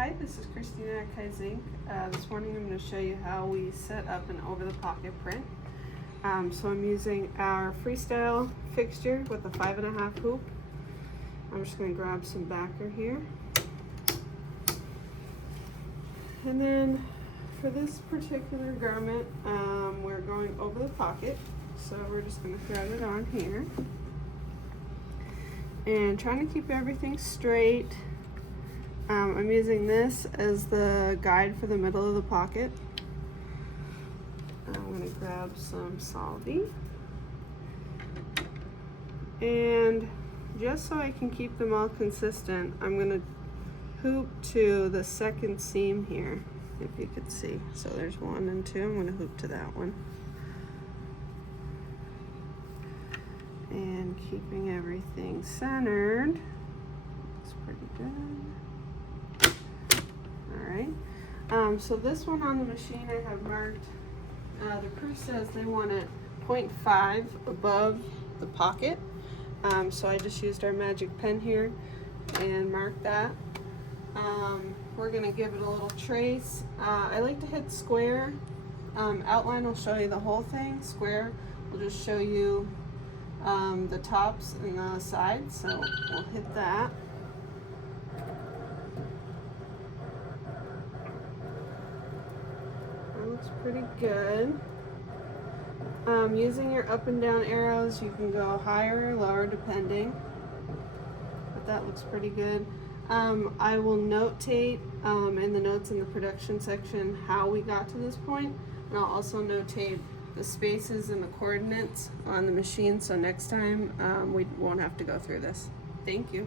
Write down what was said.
Hi, this is Christina at Kaizink. This morning I'm going to show you how we set up an over-the-pocket print. So I'm using our freestyle fixture with a 5.5 hoop. I'm just going to grab some backer here. And then for this particular garment, we're going over the pocket. So we're just going to thread it on here. And trying to keep everything straight. I'm using this as the guide for the middle of the pocket. I'm going to grab some Solvy. And just so I can keep them all consistent, I'm going to hoop to the second seam here, if you could see. So there's 1 and 2. I'm going to hoop to that one. And keeping everything centered. Looks pretty good. Alright, so this one on the machine I have marked, the crew says they want it 0.5 above the pocket. So I just used our magic pen here and marked that. We're going to give it a little trace. I like to hit square. Outline will show you the whole thing. Square will just show you the tops and the sides. So we'll hit that. That looks pretty good. Using your up and down arrows, you can go higher or lower depending, but that looks pretty good. I will notate in the notes in the production section how we got to this point, and I'll also notate the spaces and the coordinates on the machine, so next time we won't have to go through this. Thank you.